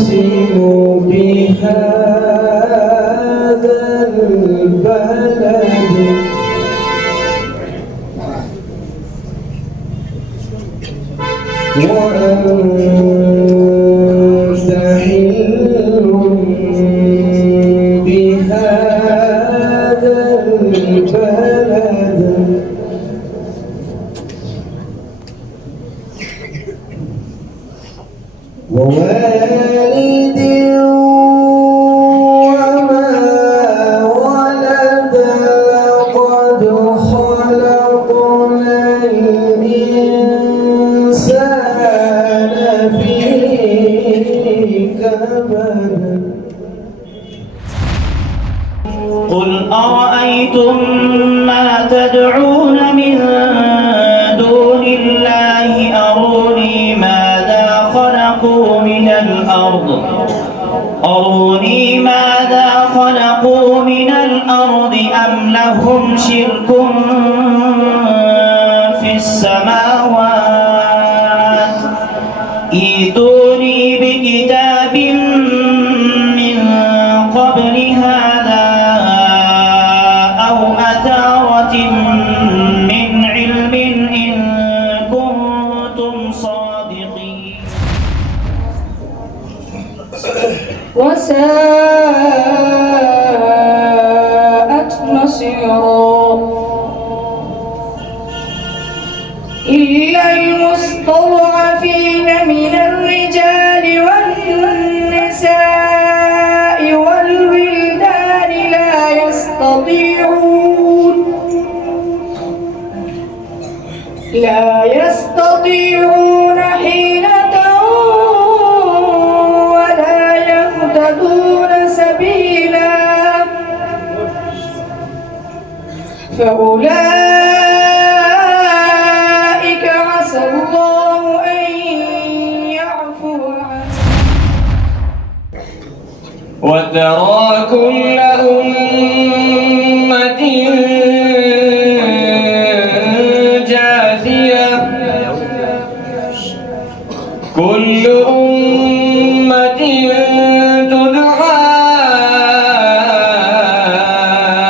نسلوا بهذا البلد وأنت حل بهذا البلد ووالد وما ولد لقد خلقنا الإنسان في كبد. قل أرأيتم ما تدعون من دون الله أروني ماذا خلقوا من الأرض أم لهم شرك في السماوات ائتوني بكتاب من قبل هذا أو أثارة من علم إن كنتم صادقين. وساءت مصيرا إلا المستضعفين من الرجال والنساء والولدان لا يستطيعون حيلة ولا يهتدون سبيلا فأولئك عسى الله أن يعفو عنهم. وترى كل أمة جاثية كل أمة تدعى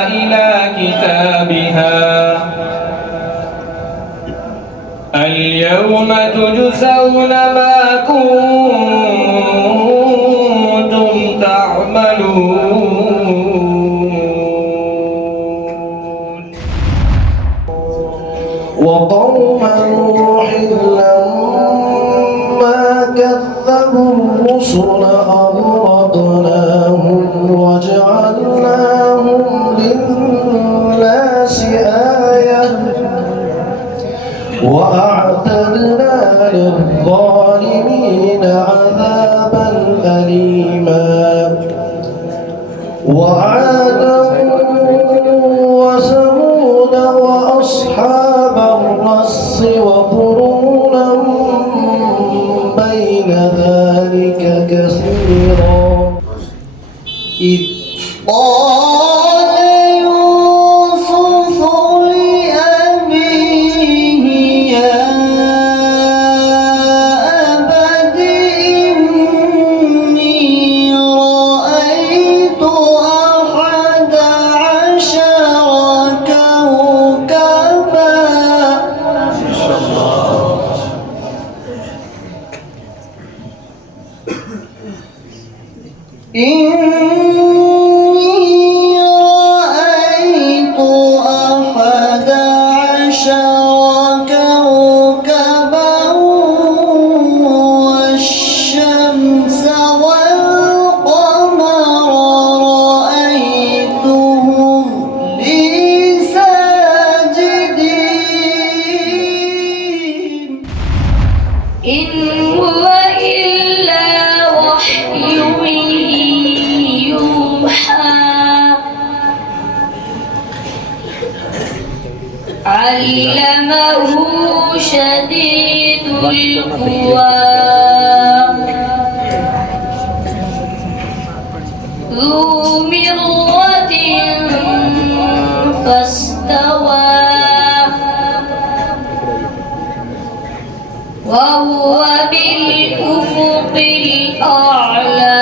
إلى كتابها اليوم تجزون ما كنتم تعملون. وقوم نوح لما كذبوا الرسل أغرقناهم وجعلناهم للناس آية وأعتدنا للظالمين عذابا أليما. وعادا وثمود وأصحاب الرس وقرونا بين ذلك كثيرا إذ قال يوسف لأبيه يا أبت إني رأيت أحد عشر كوكبا والشمس والقمر رأيتهم لي ساجدين. إن هو إلا وحي يوحى علمه شديد القوى ذو مرة فاستوى وهو بالأفق الأعلى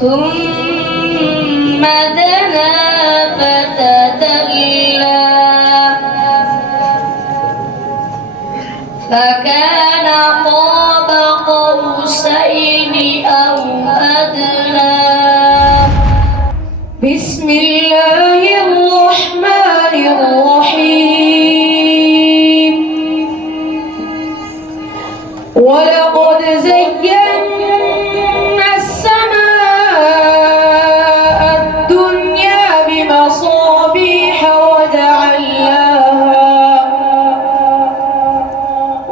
ثم دنا فتدلى فكان قاب قوسين أو أدنى بسم الله الرحمن الرحيم ولقد زينا السماء الدنيا بمصابيح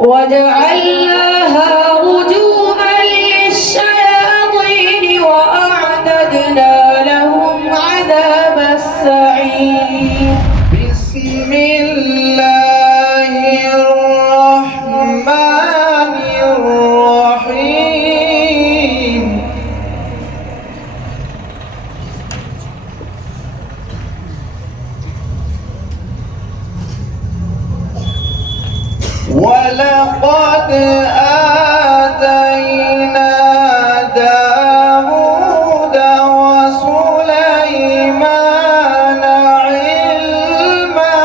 وجعلناها رجوما للشياطين وأعتدنا لهم عذاب السعير بسم الله الرحمن الرحيم ولقد آتينا داود وسليمان علما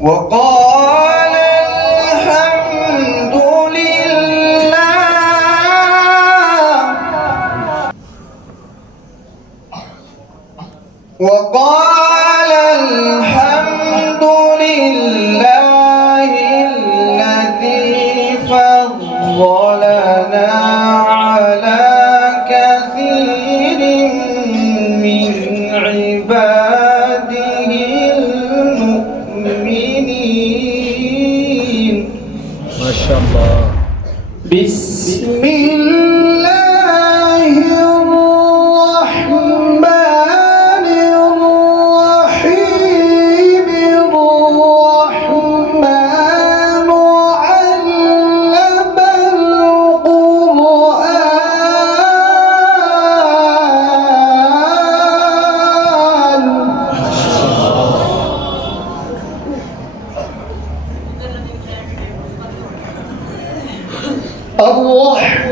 وقال الحمد لله الذي فضلنا على كثير من عباده المؤمنين ما شاء الله. بسم الله الرحمن الرحيم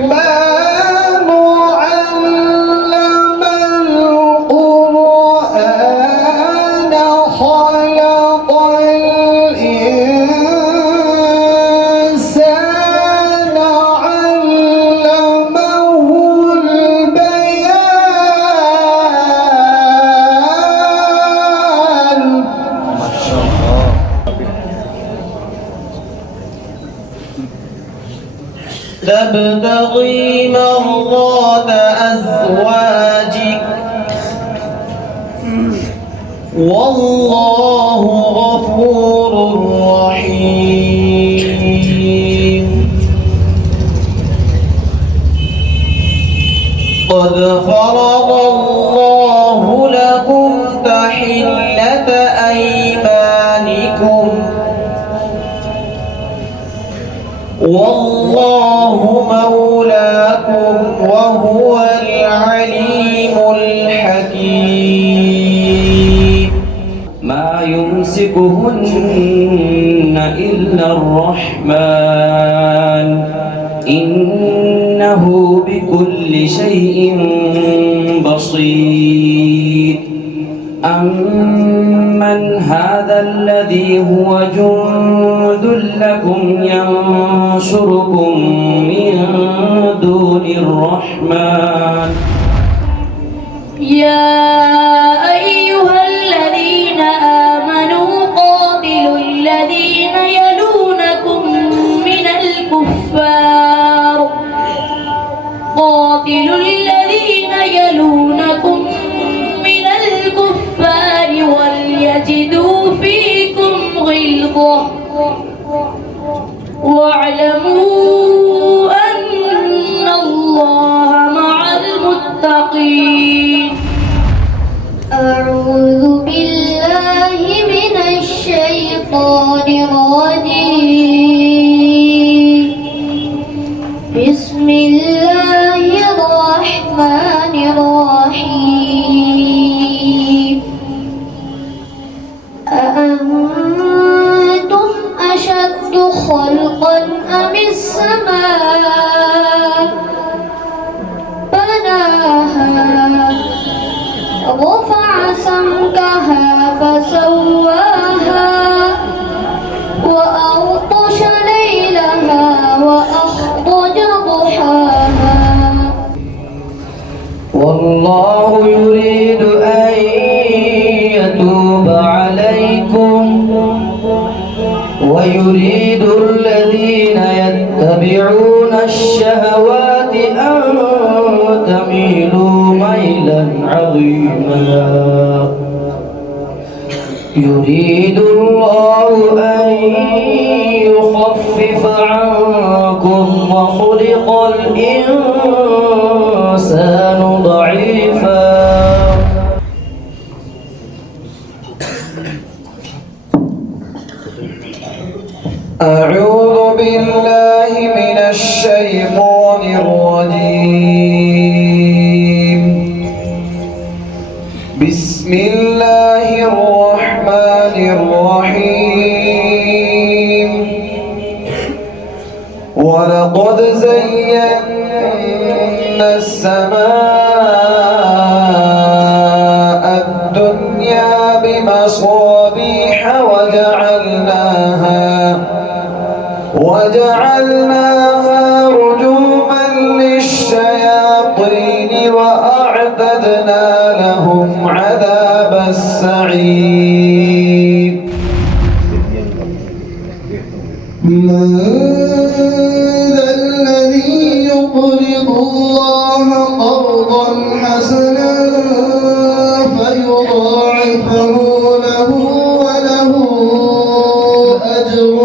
الرحمن علم القرآن خلق الإنسان علمه البيان ما شاء الله. تبتغي مرضات أزواجك والله غفور رحيم قد فرض الله لكم تحلة أيمانكم والله مولاكم وهو العليم الحكيم ما يمسكهن إلا الرحمن إنه بكل شيء بصير أمن هذا الذي هو جند لكم ينصركم من دون الرحمن يا أيها الذين آمنوا قاتلوا الذين يلونكم من الكفار وليجدوا فيكم غلظة واعلموا أن الله مع المتقين. أعوذ بالله من الشيطان الرجيم. بسم الله الرحمن بناها رفع سمكها فسواها وأغطش ليلها وأخرج ضحاها والله يريد أن يتوب عليكم ويريد الذين يتبعون الشهوات أن تميلوا ميلا عظيما يريد الله أن يخفف عنكم وخلق الإنسان ضعيفا أعوذ بالله من الشيطان الرجيم بسم الله الرحمن الرحيم ولقد زينا السماء الدنيا بمصابيح وجعلناها رجوما للشياطين وأعتدنا لهم عذاب السعير من ذا الذي يقرض الله قرضا حسنا فيضاعفه له وله أجر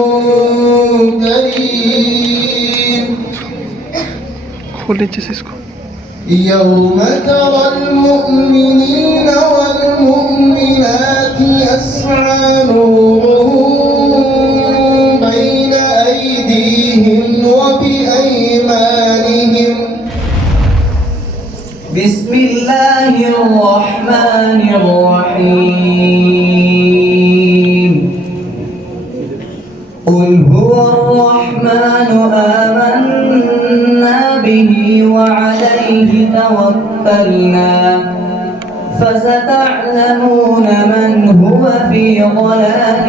كريم يوم ترى المؤمنين والمؤمنات يسعى نورهم بين أيديهم وبأيمانهم بسم الله الرحمن الرحيم قل هو الرحمن آمنا به وعليه توكلنا فستعلمون من هو في ضلال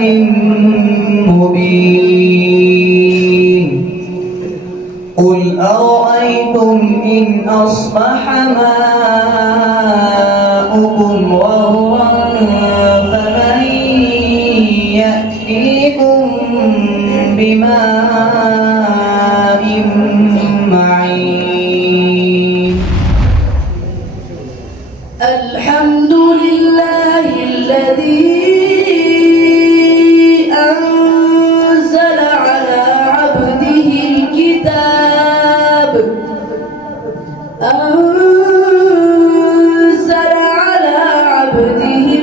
مبين قل أرأيتم إن أصبح ماؤكم غورا فمن يأتيكم بماء معين الحمد لله الذي أنزل على عبده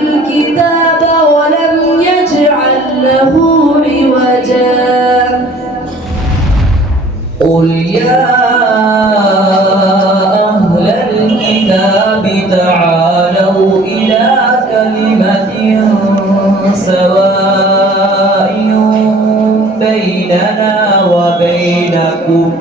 الكتاب ولم يجعل له عوجا قل يا أهل الكتاب تعالوا إلى كلمة سواء بيننا وبينكم